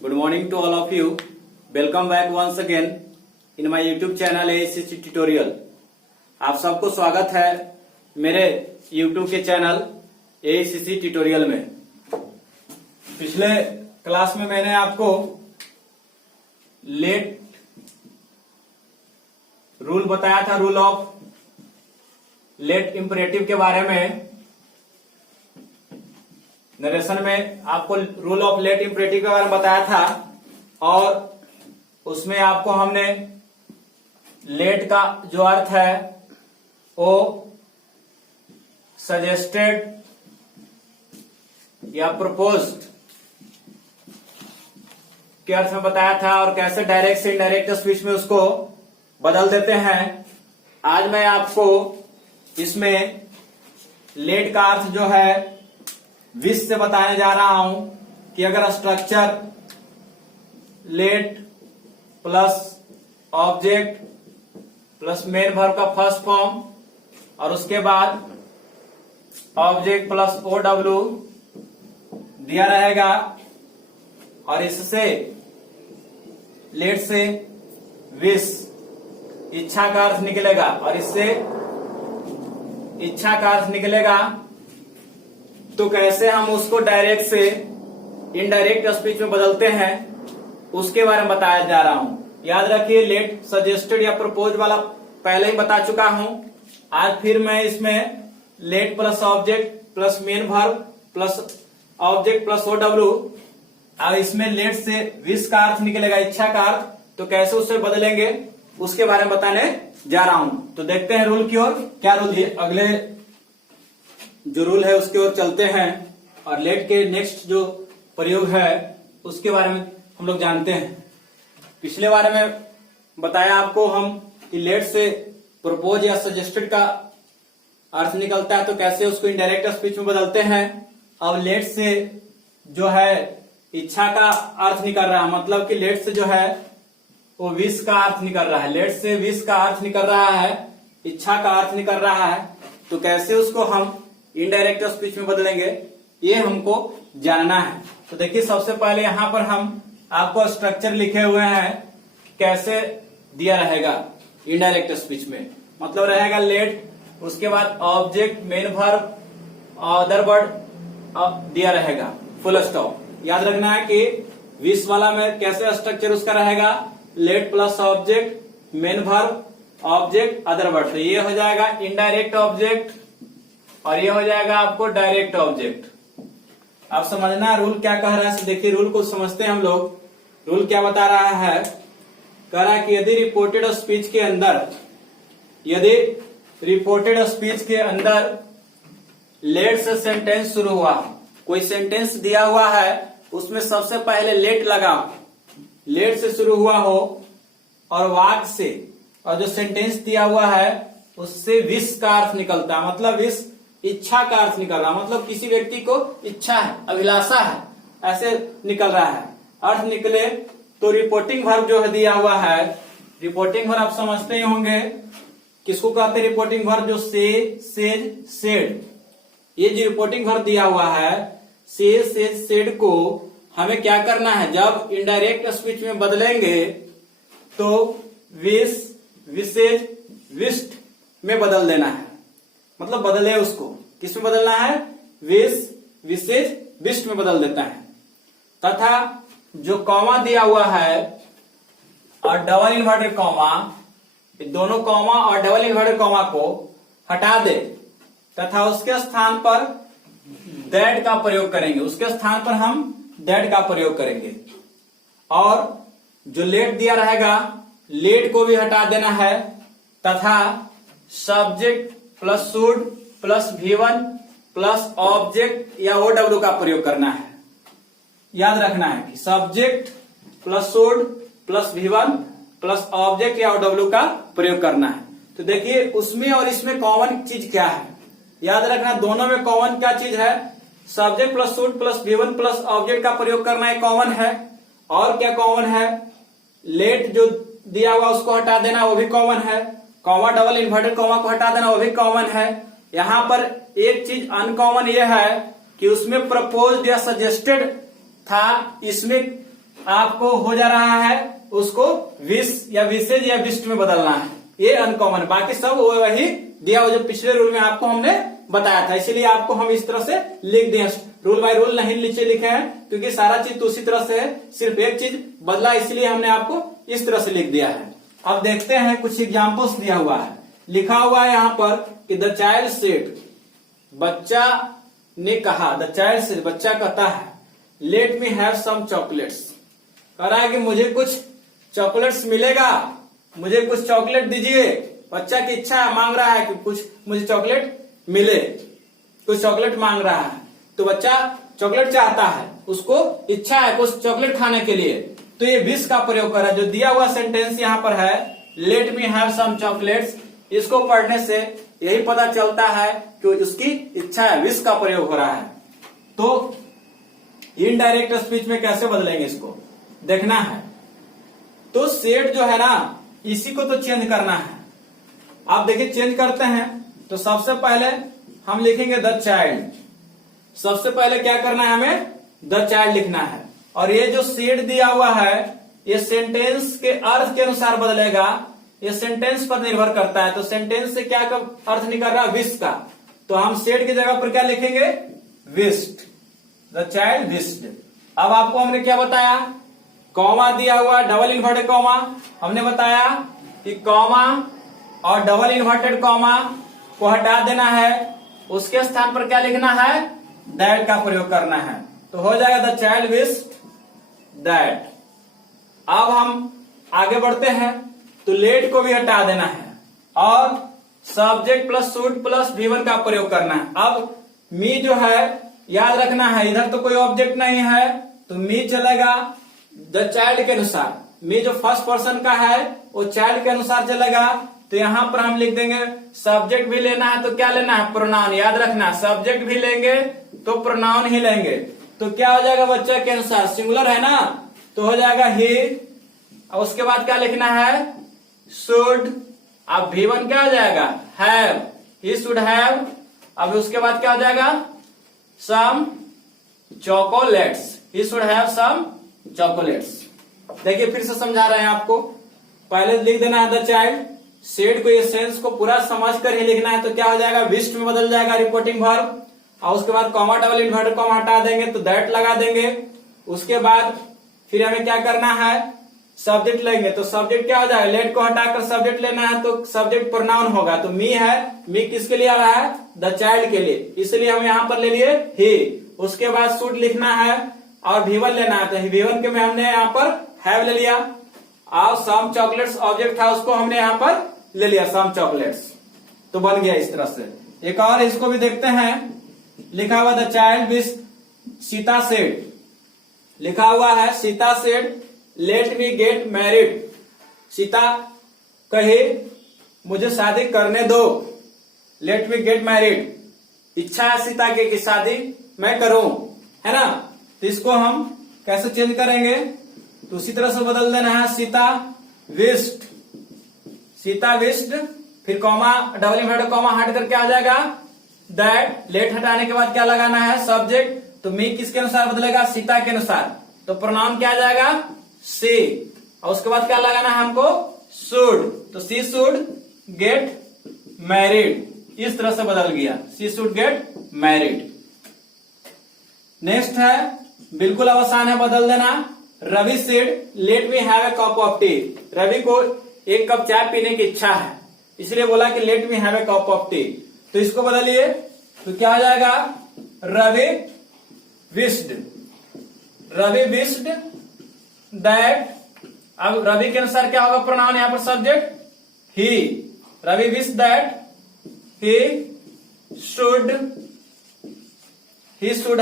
Good morning to all of you. Welcome back once again in my YouTube channel ACC Tutorial. आप सबको स्वागत है मेरे YouTube के चैनल ACC Tutorial में। पिछले क्लास में मैंने आपको लेट रूल बताया था, रूल ऑफ लेट इंपरेटिव के बारे में। नरेशन में आपको रूल ऑफ लेट इंपरेटिव के बारे में बताया था और उसमें आपको हमने लेट का जो अर्थ है वो सजेस्टेड या प्रपोज्ड के अर्थ में बताया था और कैसे डायरेक्ट से इनडायरेक्ट स्पीच में उसको बदल देते हैं। आज मैं आपको इसमें लेट का अर्थ जो है विश से बताने जा रहा हूं कि अगर structure late plus object plus main verb का फर्स्ट फॉर्म और उसके बाद ऑब्जेक्ट प्लस OW दिया रहेगा और इससे लेट से विश इच्छा का अर्थ निकलेगा और इससे इच्छा का अर्थ निकलेगा। तो कैसे हम उसको डायरेक्ट से इनडायरेक्ट स्पीच में बदलते हैं उसके बारे में बताया जा रहा हूं। याद रखिए, लेट सजेस्टेड या प्रपोज वाला पहले ही बता चुका हूं। आज फिर मैं इसमें late plus object plus main verb plus object plus OW और इसमें लेट से विश का अर्थ निकलेगा, इच्छा का अर्थ। तो कैसे उससे बदलेंगे उसके बारे में बताने जा रहा हूं। तो देखते हैं रूल की ओर। क्या रूल है, अगले जो रूल है उसकी ओर चलते हैं और लेट के नेक्स्ट जो प्रयोग है उसके बारे में हम लोग जानते हैं। पिछले बारे में बताया आपको हम कि लेट से प्रपोज या सजेस्टेड का अर्थ निकलता है तो कैसे उसको इनडायरेक्ट स्पीच में बदलते हैं। अब लेट से जो है इच्छा का अर्थ निकल रहा है, मतलब कि लेट से जो है वो विश का अर्थ निकल रहा है। लेट से विश का अर्थ निकल रहा है, इच्छा का अर्थ निकल रहा है। तो कैसे उसको हम इनडायरेक्ट स्पीच में बदलेंगे ये हमको जानना है। तो देखिए, सबसे पहले यहां पर हम आपको स्ट्रक्चर लिखे हुए हैं कैसे दिया रहेगा इनडायरेक्ट स्पीच में। मतलब रहेगा लेट, उसके बाद object main verb other word दिया रहेगा, फुल स्टॉप। याद रखना है कि विश वाला में कैसे स्ट्रक्चर उसका रहेगा, late plus object main verb object other word. तो ये हो जाएगा इनडायरेक्ट ऑब्जेक्ट और ये हो जाएगा आपको डायरेक्ट ऑब्जेक्ट। आप समझना रूल क्या कह रहा है। देखिए, रूल को समझते हैं हम लोग। रूल क्या बता रहा है, कह रहा है कि यदि रिपोर्टेड स्पीच के अंदर लेट से सेंटेंस शुरू हुआ, कोई सेंटेंस दिया हुआ है उसमें सबसे पहले लेट लगा, लेट से शुरू हुआ हो और वाक्य से और जो सेंटेंस दिया हुआ है उससे विश का अर्थ निकलता है। मतलब विश इच्छा का अर्थ निकल रहा है, मतलब किसी व्यक्ति को इच्छा है, अभिलाषा है, ऐसे निकल रहा है। अर्थ निकले तो रिपोर्टिंग वर्ब जो है दिया हुआ है, रिपोर्टिंग वर्ब आप समझते ही होंगे किसको कहते हैं। रिपोर्टिंग वर्ब जो से, सेज, सेड, ये जो रिपोर्टिंग वर्ब दिया हुआ है से, सेज, सेड को हमें क्या करना है, जब इनडायरेक्ट स्पीच में बदलेंगे तो विश, विशेष, विष्ट में बदल देना है। मतलब बदले उसको किस में बदलना है, विश, विशेष, विष्ट में बदल देता है। तथा जो कॉमा दिया हुआ है और डबल इन्वर्टेड कॉमा, दोनों कॉमा और डबल इन्वर्टेड कॉमा को हटा दे तथा उसके स्थान पर दैट का प्रयोग करेंगे। उसके स्थान पर हम दैट का प्रयोग करेंगे और जो लेट दिया रहेगा लेट को भी हटा देना है तथा subject plus should plus V1 plus object या OW का प्रयोग करना है। याद रखना है कि subject plus should plus V1 plus object या OW का प्रयोग करना है। तो देखिए, उसमें और इसमें कॉमन चीज क्या है, याद रखना दोनों में कॉमन क्या चीज है, subject plus should plus V1 plus object का प्रयोग करना एक कॉमन है। और क्या कॉमन है, लेट जो दिया हुआ उसको हटा देना वो भी कॉमन है, कॉमा डबल इन्वर्टेड कॉमा को हटा देना वो भी कॉमन है। यहाँ पर एक चीज अनकॉमन ये है कि उसमें प्रपोज्ड या सजेस्टेड था, इसमें आपको हो जा रहा है उसको विश या विशेज या विस्ट में बदलना है। ये अनकॉमन, बाकी सब वही दिया हुआ जो पिछले रूल में आपको हमने बताया था, इसीलिए आपको हम इस तरह से लिख दिए। रूल बाय रूल नहीं नीचे लिखे हैं क्योंकि सारा चीज तो उसी तरह से है, सिर्फ एक चीज बदला इसलिए हमने आपको इस तरह से लिख दिया है। अब देखते हैं कुछ एग्जाम्पल्स दिया हुआ है। लिखा हुआ है यहाँ पर कि द चाइल्ड सेड, बच्चा ने कहा, द चाइल्ड सेड, बच्चा कहता है, let me have some chocolates, कह रहा है कि मुझे कुछ चॉकलेट्स मिलेगा, मुझे कुछ चॉकलेट दीजिए। बच्चा की इच्छा है, मांग रहा है कि कुछ मुझे चॉकलेट मिले, कुछ चॉकलेट मांग रहा है। तो बच्चा चॉकलेट चाहता है, उसको इच्छा है कुछ चॉकलेट खाने के लिए, तो ये विश का प्रयोग कर रहा है। जो दिया हुआ सेंटेंस यहाँ पर है let me have some chocolates, इसको पढ़ने से यही पता चलता है कि उसकी इच्छा है, विश का प्रयोग हो रहा है। तो इनडायरेक्ट स्पीच में कैसे बदलेंगे इसको देखना है। तो सेड जो है ना, इसी को तो चेंज करना है। आप देखिए चेंज करते हैं तो सबसे पहले हम लिखेंगे द चाइल्ड। सबसे पहले क्या करना है, हमें द चाइल्ड लिखना है। और ये जो सेड दिया हुआ है ये सेंटेंस के अर्थ के अनुसार बदलेगा, ये सेंटेंस पर निर्भर करता है। तो सेंटेंस से क्या अर्थ निकल रहा है, विश का, तो हम सेड की जगह पर क्या लिखेंगे, विश्ड, द चाइल्ड विश्ड। अब आपको हमने क्या बताया, कॉमा दिया हुआ, डबल इन्वर्टेड कॉमा, हमने बताया कि कॉमा और डबल इन्वर्टेड कॉमा को हटा देना है, उसके स्थान पर क्या लिखना है, दैट का प्रयोग करना है। तो हो जाएगा द चाइल्ड विश्ड दैट। अब हम आगे बढ़ते हैं तो लेट को भी हटा देना है और subject plus should plus V1 का प्रयोग करना है। अब मी जो है याद रखना है, इधर तो कोई ऑब्जेक्ट नहीं है तो मी चलेगा द चाइल्ड के अनुसार। मी जो फर्स्ट पर्सन का है वो चाइल्ड के अनुसार चलेगा। तो यहां पर हम लिख देंगे सब्जेक्ट भी लेना है तो क्या लेना है, प्रोनाउन। याद रखना सब्जेक्ट भी लेंगे तो प्रोनाउन ही लेंगे। तो क्या हो जाएगा, बच्चा के अनुसार, सिंगुलर है ना, तो हो जाएगा ही। और उसके बाद क्या लिखना है, शुड। अब V1 क्या हो जाएगा, हैव, ही शुड हैव। अब उसके बाद क्या हो जाएगा, सम chocolates, he should have some chocolates. देखिए फिर से समझा रहे हैं आपको, पहले लिख देना है द चाइल्ड, सेड को, ये सेंस को पूरा समझ कर ही लिखना है। तो क्या हो जाएगा, विश्ड में बदल जाएगा रिपोर्टिंग वर्ब। और उसके बाद कॉमा डबल इन्वर्टेड कॉमा हटा देंगे तो दैट लगा देंगे। उसके बाद फिर हमें क्या करना है, सब्जेक्ट लेंगे। तो सब्जेक्ट क्या हो जाएगा, लेट को हटाकर सब्जेक्ट लेना है तो सब्जेक्ट प्रोनाउन होगा। तो मी है, मी किसके लिए आ रहा है, द चाइल्ड के लिए, इसलिए हम यहां पर ले लिए ही। उसके बाद शुड लिखना है और V1 लेना है, तो V1 के में हमने यहाँ पर हैव ले लिया। और सम चॉकलेट्स ऑब्जेक्ट था उसको हमने यहाँ पर ले लिया, सम चॉकलेट्स, तो बन गया इस तरह से। एक और इसको भी देखते हैं, लिखा हुआ the child wish Sita said, लिखा हुआ है सीता सेड लेट मी गेट मैरिड। सीता कहे मुझे शादी करने दो, लेट मी गेट मैरिड, इच्छा है सीता की कि शादी मैं करूं, है ना। तो इसको हम कैसे चेंज करेंगे, तो उसी तरह से बदल देना है, सीता विश्ड, सीता विश्ड, फिर कॉमा डबल इन्वर्टेड कॉमा हट कर क्या आ जाएगा, दैट। लेट हटाने के बाद क्या लगाना है, सब्जेक्ट। तो मी किसके अनुसार बदलेगा, सीता के अनुसार, तो प्रोनाउन क्या आ जाएगा, सी। और उसके बाद क्या लगाना है हमको, शुड, तो सी शुड गेट मैरिड, इस तरह से बदल गया, she should get married. Next है, बिल्कुल आसान है बदल देना, Ravi said let me have a cup of tea. Ravi को एक कप चाय पीने की इच्छा है, इसलिए बोला कि let me have a cup of tea. तो इसको बदलिए तो क्या हो जाएगा, Ravi wished, Ravi wished that. अब रवि के अनुसार क्या होगा, प्रोनाउन यहां पर subject he, Ravi wished that he should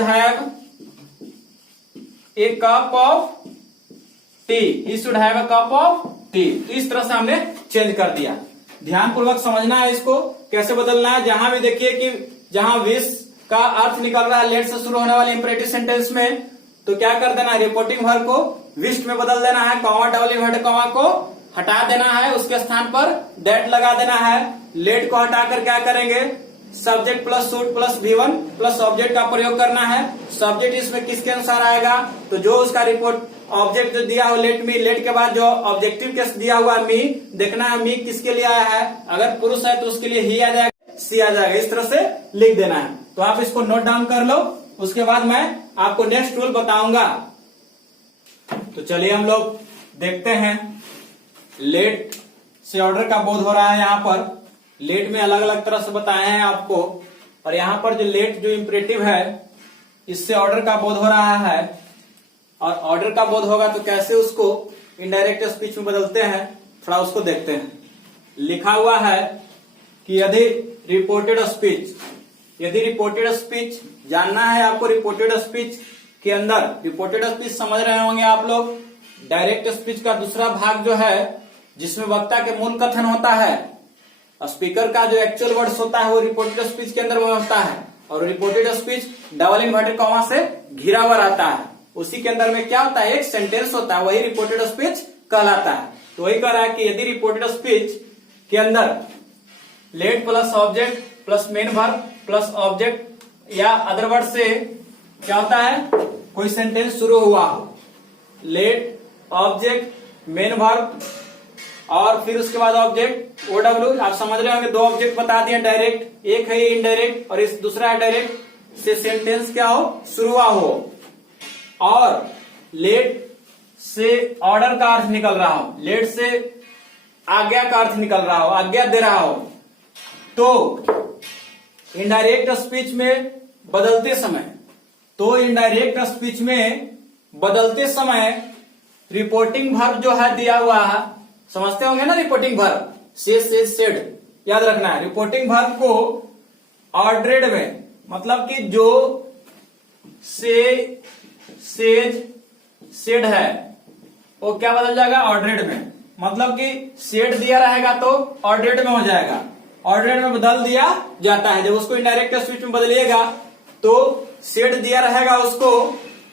have a cup of tea, he should have a cup of tea. तो इस तरह से हमने चेंज कर दिया। ध्यान पूर्वक समझना है इसको कैसे बदलना है। जहां भी देखिए कि जहां विश का अर्थ निकल रहा है लेट से शुरू होने वाले इंपरेटिव सेंटेंस में, तो क्या कर देना है, रिपोर्टिंग वर्ब को विश्ड में बदल देना है, कॉमा डबल इन्वर्टेड कॉमा को हटा देना है, उसके स्थान पर दैट लगा देना है। लेट को हटाकर क्या करेंगे, subject plus suit plus V1 plus object का प्रयोग करना है। सब्जेक्ट इसमें किसके अनुसार आएगा, तो जो उसका रिपोर्ट ऑब्जेक्ट जो दिया हो लेट मी, लेट के बाद जो ऑब्जेक्टिव केस दिया हुआ मी, देखना है मी किसके लिए आया है। अगर पुरुष है तो उसके लिए ही आ जाएगा, सी आ जाएगा, इस तरह से लिख देना है। तो आप इसको नोट डाउन कर लो, उसके बाद मैं आपको नेक्स्ट रूल बताऊंगा। तो चलिए हम लोग देखते हैं। लेट से ऑर्डर का बोध हो रहा है। यहाँ पर लेट में अलग अलग तरह से बताए हैं आपको, और यहाँ पर जो लेट जो इंपरेटिव है इससे ऑर्डर का बोध हो रहा है। और ऑर्डर का बोध होगा तो कैसे उसको इनडायरेक्ट स्पीच में बदलते हैं, थोड़ा उसको देखते हैं। लिखा हुआ है कि यदि रिपोर्टेड स्पीच जानना है आपको, रिपोर्टेड स्पीच के अंदर, रिपोर्टेड स्पीच समझ रहे होंगे आप लोग, डायरेक्ट स्पीच का दूसरा भाग जो है जिसमें वक्ता के मूल कथन होता है, स्पीकर का जो एक्चुअल वर्ड्स होता है वो रिपोर्टेड स्पीच के अंदर में होता है। और reported speech double inverted comma से घिरा हुआ रहता है। उसी के अंदर में क्या होता है, एक सेंटेंस होता है, वही रिपोर्टेड स्पीच कहलाता है। तो वही कह रहा है कि यदि रिपोर्टेड स्पीच के अंदर late plus object plus main verb plus object या अदर वर्ड से क्या होता है, कोई सेंटेंस शुरू हुआ हो, लेट ऑब्जेक्ट मेन वर्ब और फिर उसके बाद ऑब्जेक्ट OW, आप समझ रहे होंगे, दो ऑब्जेक्ट बता दिए डायरेक्ट, एक है इनडायरेक्ट और इस दूसरा है डायरेक्ट, से सेंटेंस क्या हो, शुरू हो। और लेट से ऑर्डर का अर्थ निकल रहा हो, लेट से आज्ञा का अर्थ निकल रहा हो, आज्ञा दे रहा हो, तो इनडायरेक्ट स्पीच में बदलते समय रिपोर्टिंग वर्ब जो है दिया हुआ है, समझते होंगे ना, रिपोर्टिंग वर्ब से सेड, याद रखना है। रिपोर्टिंग वर्ब को ऑर्डरेड में, मतलब कि जो से सेज सेड है वो क्या बदल जाएगा, ऑर्डरेड में। मतलब कि सेड दिया रहेगा तो ऑर्डरेड में हो जाएगा, ऑर्डरेड में बदल दिया जाता है। जब उसको इनडायरेक्ट स्पीच में बदलिएगा तो सेड दिया रहेगा उसको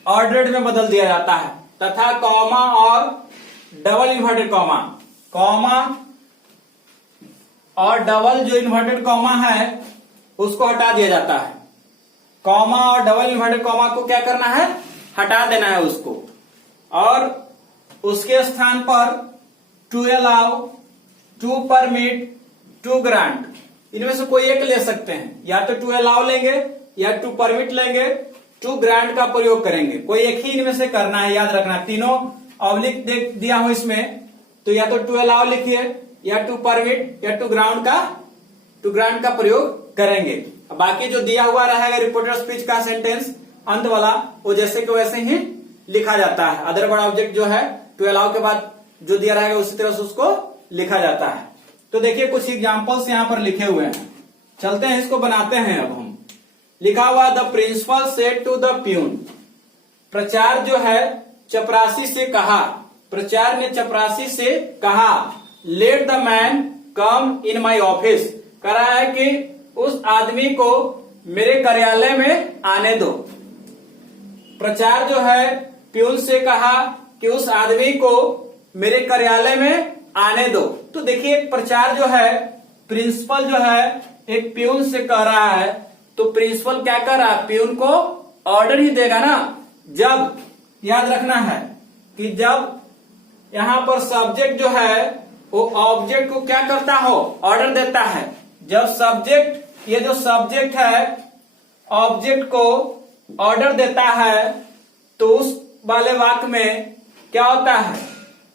ऑर्डरेड में बदल दिया जाता है। तथा कॉमा और डबल इन्वर्टेड कॉमा और डबल जो इन्वर्टेड कॉमा है उसको हटा दिया जाता है। कॉमा और डबल इन्वर्टेड कॉमा को क्या करना है, हटा देना है उसको, और उसके स्थान पर to allow, to permit, to grant, इनमें से कोई एक ले सकते हैं। या तो टू अलाउ लेंगे या टू परमिट लेंगे, टू ग्रांट का प्रयोग करेंगे, कोई एक ही इनमें से करना है, याद रखना। तीनों ऑब्लिक दिया हो इसमें, तो या तो टू अलाउ लिखिए या टू परमिट या टू ग्रांट का प्रयोग करेंगे। बाकी जो दिया हुआ रहेगा रिपोर्टेड स्पीच का सेंटेंस अंत वाला, वो जैसे कि वैसे ही लिखा जाता है। अदर वर्ड ऑब्जेक्ट जो है टू अलाउ के बाद जो दिया रहेगा उसी तरह से उसको लिखा जाता है। तो देखिए कुछ एग्जांपल्स यहां पर लिखे हुए हैं, चलते हैं इसको बनाते हैं। अब हम लिखा हुआ the principal said to the peon, प्रचार जो है चपरासी से कहा, प्रचार ने चपरासी से कहा, late the man come in my office, कह रहा है कि उस आदमी को मेरे कार्यालय में आने दो। प्रचार जो है प्यून से कहा कि उस आदमी को मेरे कार्यालय में आने दो। तो देखिए प्रचार जो है, प्रिंसिपल जो है एक प्यून से कह रहा है, तो प्रिंसिपल क्या कर रहा है, प्यून को ऑर्डर ही देगा ना। जब, याद रखना है कि जब यहां पर सब्जेक्ट जो है वो ऑब्जेक्ट को क्या करता हो, ऑर्डर देता है। जब सब्जेक्ट, ये जो सब्जेक्ट है ऑब्जेक्ट को ऑर्डर देता है तो उस वाले वाक्य में क्या होता है,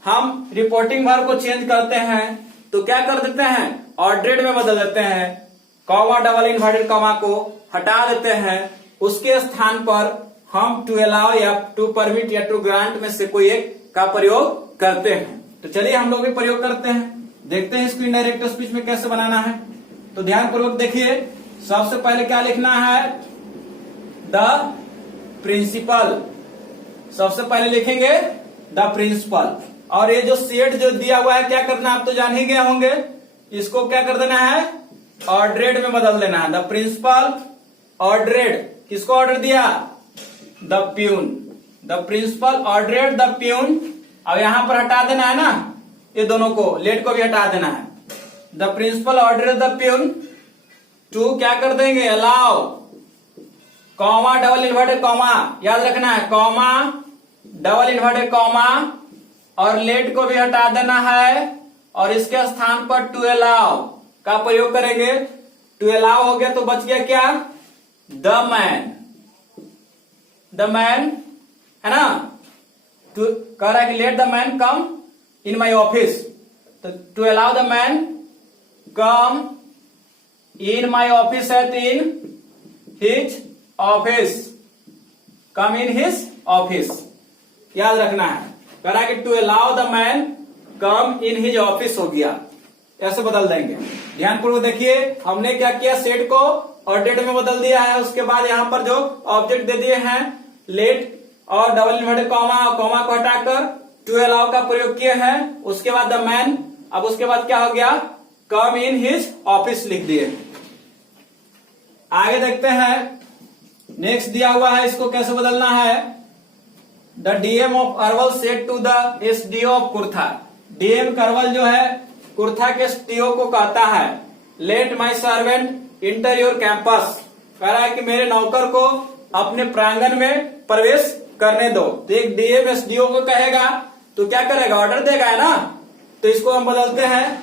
हम रिपोर्टिंग वर्ब को चेंज करते हैं तो क्या कर देते हैं, ऑर्डरेड में बदल देते हैं। कॉमा डबल इन्वर्टेड कॉमा को हटा देते हैं, उसके स्थान पर हम टू अलाउ या टू परमिट या टू ग्रांट में से कोई एक का प्रयोग करते हैं। तो चलिए हम लोग भी प्रयोग करते हैं, देखते हैं इसको इनडायरेक्ट स्पीच में कैसे बनाना है। तो ध्यान पूर्वक देखिए, सबसे पहले क्या लिखना है, द प्रिंसिपल, सबसे पहले लिखेंगे द प्रिंसिपल। और ये जो सेड जो दिया हुआ है क्या करना है, आप तो जान ही गए होंगे, इसको क्या कर देना है, ऑर्डरेड में बदल देना है। द प्रिंसिपल ऑर्डरेड, किसको ऑर्डर दिया, the peon, the principal ordered the peon. अब यहां पर हटा देना है ना, ये दोनों को, लेट को भी हटा देना है। The principal ordered the peon to क्या कर देंगे, allow, comma double inverted comma, याद रखना है, कॉमा डबल इन्वर्टेड कॉमा, और लेट को भी हटा देना है, और इसके स्थान पर टू अलाउ का प्रयोग करेंगे। टू अलाउ हो गया तो बच गया क्या, द मैन, द मैन है ना। टू कह रहा है कि let the man come in my office, तो to allow the man come in my office है, तो in his office, come in his office, याद रखना है। कह रहा है कि to allow the man come in his office हो गया, ऐसे बदल देंगे। ध्यानपूर्वक देखिए, हमने क्या किया, सेट को ऑर्डेड में बदल दिया है। उसके बाद यहां पर जो ऑब्जेक्ट दे दिए हैं, लेट और डबल इन्वर्टेड कॉमा और कॉमा को हटाकर टू अलाउ का प्रयोग किए हैं। उसके बाद द मैन, अब उसके बाद क्या हो गया, कम इन हिज ऑफिस लिख दिए। आगे देखते हैं, नेक्स्ट दिया हुआ है, इसको कैसे बदलना है। The DM of Arwal said to the SDO of Kurtha, DM करवल जो है कुर्था के एसडीओ को कहता है, let my servant enter your campus, कह रहा है कि मेरे नौकर को अपने प्रांगण में प्रवेश करने दो। तो एक डीएम एसडीओ को कहेगा तो क्या करेगा, ऑर्डर देगा, है ना। तो इसको हम बदलते हैं,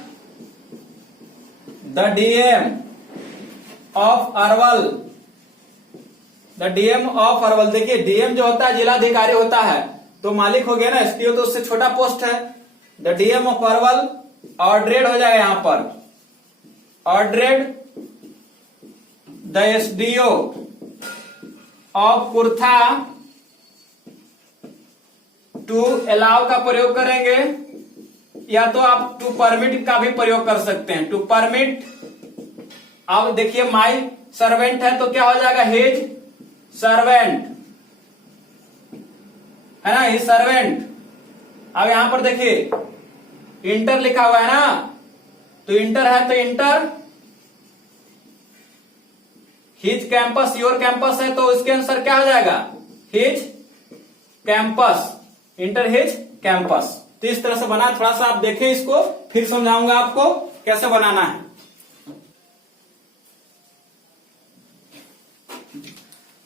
the DM of Arwal, the DM of Arwal. देखिए डीएम जो होता है जिलाधिकारी होता है, तो मालिक हो गया ना, एसडीओ तो उससे छोटा पोस्ट है। The DM of Arwal ordered हो जाएगा यहां पर, ordered the SDO of Kurtha to allow का प्रयोग करेंगे, या तो आप टू परमिट का भी प्रयोग कर सकते हैं, टू परमिट। अब देखिए माई सर्वेंट है तो क्या हो जाएगा, हिज सर्वेंट, है ना, हिज सर्वेंट। अब यहां पर देखिए इंटर लिखा हुआ है ना, तो इंटर है तो inter his campus, your campus है तो इसके आंसर क्या हो जाएगा, his campus, inter his campus. तो इस तरह से बना, थोड़ा सा आप देखें इसको, फिर समझाऊंगा आपको कैसे बनाना है।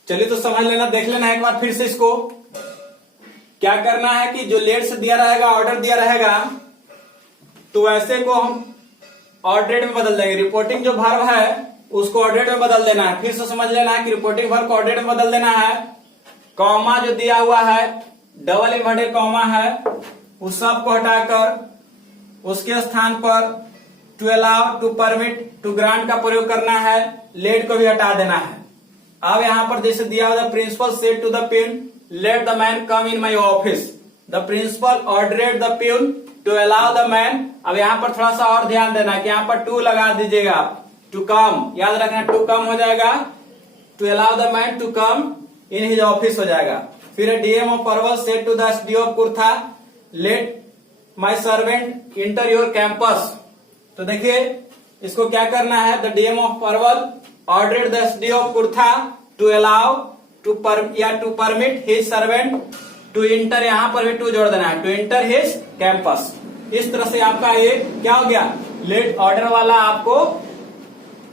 चलिए तो समझ लेना, देख लेना एक बार फिर से। इसको क्या करना है कि जो लेट से दिया रहेगा, ऑर्डर दिया रहेगा, तो वैसे को हम ऑर्डरेड में बदल देंगे। रिपोर्टिंग जो वर्ब है उसको ऑर्डरेड में बदल देना है। फिर से समझ लेना है कि रिपोर्टिंग वर्ब को ऑर्डरेड में बदल देना है। कॉमा जो दिया हुआ है, डबल इन्वर्टेड कॉमा है, उस सब को हटाकर उसके स्थान पर to allow, to permit, to grant का प्रयोग करना है। लेट को भी हटा देना है। अब यहां पर जैसे दिया हुआ, the principal said to the peon let the man come in my office, the principal ordered the peon to allow the man. अब यहां पर थोड़ा सा और ध्यान देना कि यहां पर टू लगा दीजिएगा, टू कम, याद रखना, टू कम हो जाएगा, to allow the man to come in his office हो जाएगा। फिर DM of Arwal said to the SDO of Kurtha let my servant enter your campus. तो देखिए इसको क्या करना है, the DM of Arwal ordered the SDO of Kurtha to allow, to permit his servant to enter, यहां पर भी टू जोड़ देना है, टू इंटर हिज कैंपस। इस तरह से आपका ये क्या हो गया, लेट ऑर्डर वाला आपको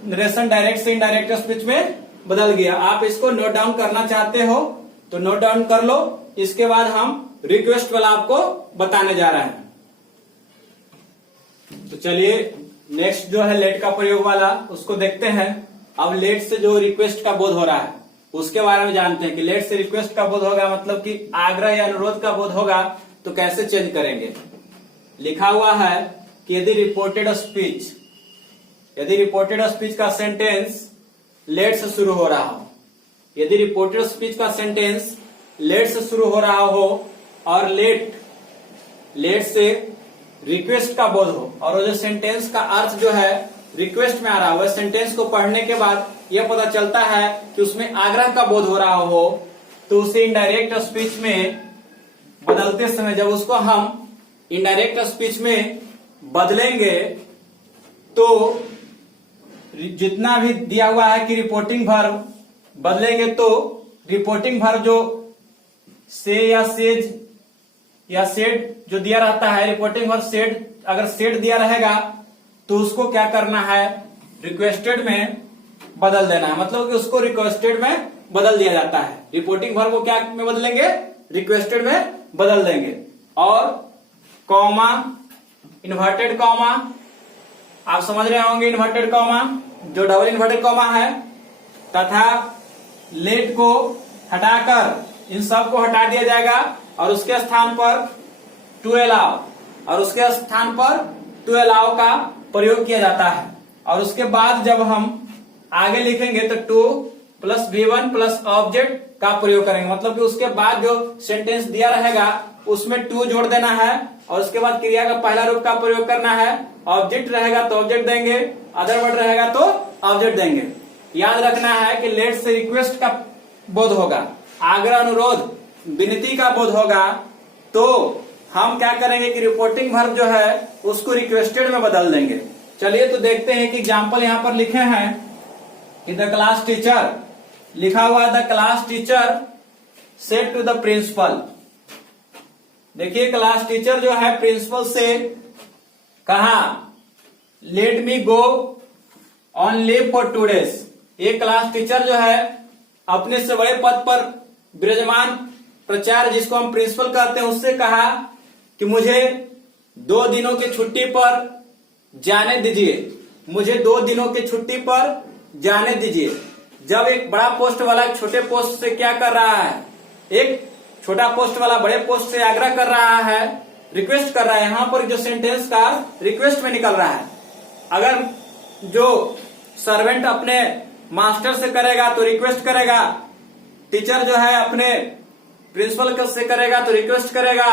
नरेशन डायरेक्ट से इनडायरेक्ट स्पीच में बदल गया। आप इसको नोट डाउन करना चाहते हो तो नोट डाउन कर लो। इसके बाद हम रिक्वेस्ट वाला आपको बताने जा रहे हैं। तो चलिए नेक्स्ट जो है लेट का प्रयोग वाला, उसको देखते हैं। अब लेट से जो रिक्वेस्ट का बोध हो रहा है उसके बारे में जानते हैं कि लेट से रिक्वेस्ट का बोध होगा, मतलब कि आग्रह या अनुरोध का बोध होगा, तो कैसे चेंज करेंगे। लिखा हुआ है कि यदि रिपोर्टेड स्पीच का सेंटेंस लेट से शुरू हो रहा हो, यदि रिपोर्टेड स्पीच का सेंटेंस लेट से शुरू हो रहा हो और लेट से रिक्वेस्ट का बोध हो, और वो जो सेंटेंस का अर्थ जो है रिक्वेस्ट में आ रहा हो, वह सेंटेंस को पढ़ने के बाद यह पता चलता है कि उसमें आग्रह का बोध हो रहा हो, तो उसे इनडायरेक्ट स्पीच में बदलते समय जब उसको हम इनडायरेक्ट स्पीच में बदलेंगे तो जितना भी दिया हुआ है कि रिपोर्टिंग वर्ब बदलेंगे, तो रिपोर्टिंग वर्ब जो से या सेज या सेड जो दिया रहता है, रिपोर्टिंग वर्ब सेड, अगर सेड दिया रहेगा तो उसको क्या करना है, रिक्वेस्टेड में बदल देना है, मतलब कि उसको रिक्वेस्टेड में बदल दिया जाता है। रिपोर्टिंग वर्ब को क्या में बदलेंगे, रिक्वेस्टेड में बदल देंगे। और कॉमा, इन्वर्टेड कॉमा, आप समझ रहे होंगे इन्वर्टेड कॉमा जो डबल इन्वर्टेड कॉमा है, तथा लेट को हटाकर इन सब को हटा दिया जाएगा और उसके स्थान पर टू अलाउ, और उसके स्थान पर टू अलाउ का प्रयोग किया जाता है। और उसके बाद जब हम आगे लिखेंगे तो two plus V1 plus object का प्रयोग करेंगे, मतलब कि उसके बाद जो सेंटेंस दिया रहेगा उसमें टू जोड़ देना है और उसके बाद क्रिया का पहला रूप का प्रयोग करना है। ऑब्जेक्ट रहेगा तो ऑब्जेक्ट देंगे, अदर वर्ड रहेगा तो ऑब्जेक्ट देंगे। याद रखना है कि लेट से रिक्वेस्ट का बोध होगा, आग्रह, अनुरोध, विनती का बोध होगा, तो हम क्या करेंगे कि रिपोर्टिंग वर्ब जो है उसको रिक्वेस्टेड में बदल देंगे। चलिए तो देखते हैं कि एग्जाम्पल यहां पर लिखे हैं कि द क्लास टीचर, लिखा हुआ the class teacher said to the principal. देखिए क्लास टीचर जो है प्रिंसिपल से कहा let me go on leave for 2 days। ये क्लास टीचर जो है अपने से बड़े पद पर विराजमान प्राचार्य, जिसको हम प्रिंसिपल कहते हैं, उससे कहा कि मुझे 2 दिनों की छुट्टी पर जाने दीजिए, मुझे 2 दिनों की छुट्टी पर जाने दीजिए। जब एक बड़ा पोस्ट वाला एक छोटे पोस्ट से क्या कर रहा है, एक छोटा पोस्ट वाला बड़े पोस्ट से आग्रह कर रहा है, रिक्वेस्ट कर रहा है, यहां पर जो सेंटेंस का रिक्वेस्ट में निकल रहा है। अगर जो सर्वेंट अपने मास्टर से करेगा तो रिक्वेस्ट करेगा, टीचर जो है अपने प्रिंसिपल से करेगा तो रिक्वेस्ट करेगा,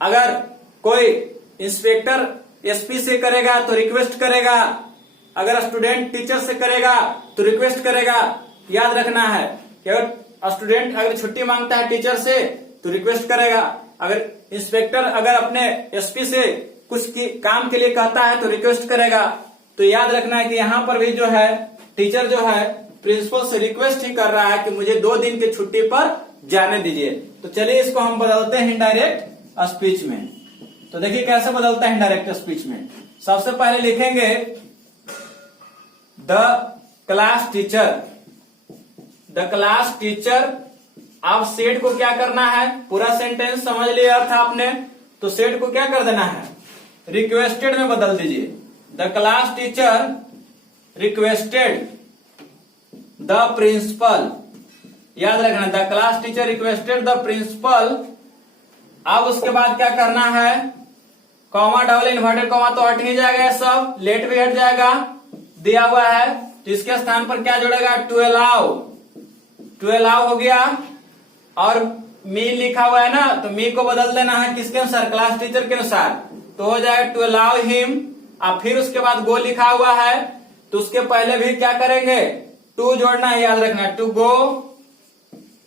अगर कोई इंस्पेक्टर एसपी से करेगा तो रिक्वेस्ट करेगा, अगर स्टूडेंट टीचर से करेगा तो रिक्वेस्ट करेगा। याद रखना है कि अगर स्टूडेंट अगर छुट्टी मांगता है टीचर से तो रिक्वेस्ट करेगा, अगर इंस्पेक्टर अगर अपने एसपी से कुछ काम के लिए कहता है तो रिक्वेस्ट करेगा। तो याद रखना है कि यहाँ पर भी जो है टीचर जो है प्रिंसिपल से रिक्वेस्ट ही कर रहा है कि मुझे 2 दिन की छुट्टी पर जाने दीजिए। तो चलिए इसको हम बदलते हैं इनडायरेक्ट स्पीच में। तो देखिए कैसे बदलता है इनडायरेक्ट स्पीच में। सबसे पहले लिखेंगे the class teacher, the class teacher. आप सेड को क्या करना है, पूरा सेंटेंस समझ लिया अर्थ आपने, तो सेड को क्या कर देना है, रिक्वेस्टेड में बदल दीजिए। The class teacher requested the principal. याद रखना, the class teacher requested the principal. अब उसके बाद क्या करना है, कॉमा, डबल इन्वर्टेड कॉमा तो हट ही जाएगा, सब लेट भी हट जाएगा, दिया हुआ है तो इसके स्थान पर क्या जुड़ेगा, टू अलाउ, टू अलाउ हो गया। और मी लिखा हुआ है ना, तो मी को बदल देना है किसके अनुसार, क्लास टीचर के अनुसार, तो हो जाएगा टू अलाउ हिम। अब फिर उसके बाद गो लिखा हुआ है तो उसके पहले भी क्या करेंगे, टू जोड़ना है, याद रखना, to go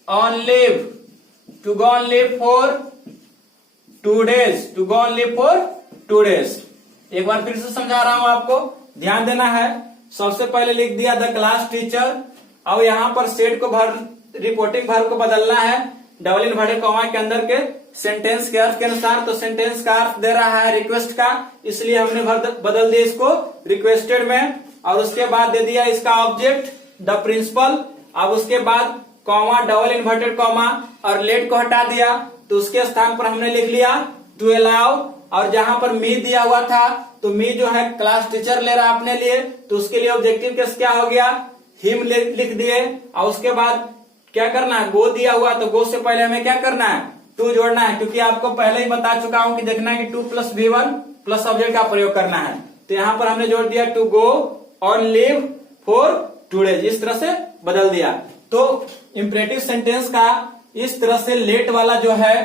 on leave, to go on leave for 2 days, to go on leave for 2 days। एक बार फिर से समझा रहा हूं आपको, ध्यान देना है। सबसे पहले लिख दिया द क्लास टीचर, अब यहां पर सेड को रिपोर्टिंग वर्ब को बदलना है डबल इन्वर्टेड कॉमा के अंदर के सेंटेंस के अर्थ के अनुसार। तो सेंटेंस का अर्थ दे रहा है रिक्वेस्ट का, इसलिए हमने बदल दिया इसको रिक्वेस्टेड में। और उसके बाद दे दिया इसका ऑब्जेक्ट द प्रिंसिपल। अब उसके बाद कॉमा, डबल इन्वर्टेड कॉमा और लेट को हटा दिया, तो उसके स्थान पर हमने लिख लिया टू अलाउ। और जहां पर मी दिया हुआ था तो मी जो है क्लास टीचर ले रहा अपने लिए, तो उसके लिए ऑब्जेक्टिव केस क्या हो गया, हिम लिख दिए। और उसके बाद क्या करना है, गो दिया हुआ तो गो से पहले हमें क्या करना है, टू जोड़ना है, क्योंकि आपको पहले ही बता चुका हूं कि देखना है कि 2 + V1 प्लस ऑब्जेक्ट का प्रयोग करना है। तो यहां पर हमने जोड़ दिया to go on leave for 2 days, इस तरह से बदल दिया। तो इंपरेटिव सेंटेंस का इस तरह से लेट वाला जो है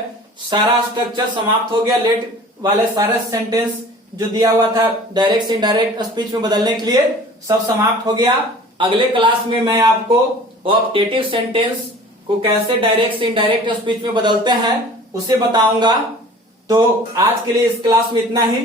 सारा स्ट्रक्चर समाप्त हो गया। लेट वाले सारे सेंटेंस जो दिया हुआ था डायरेक्ट से इनडायरेक्ट स्पीच में बदलने के लिए सब समाप्त हो गया। अगले क्लास में मैं आपको ऑप्टेटिव सेंटेंस को कैसे डायरेक्ट से इनडायरेक्ट स्पीच में बदलते हैं उसे बताऊंगा। तो आज के लिए इस क्लास में इतना ही।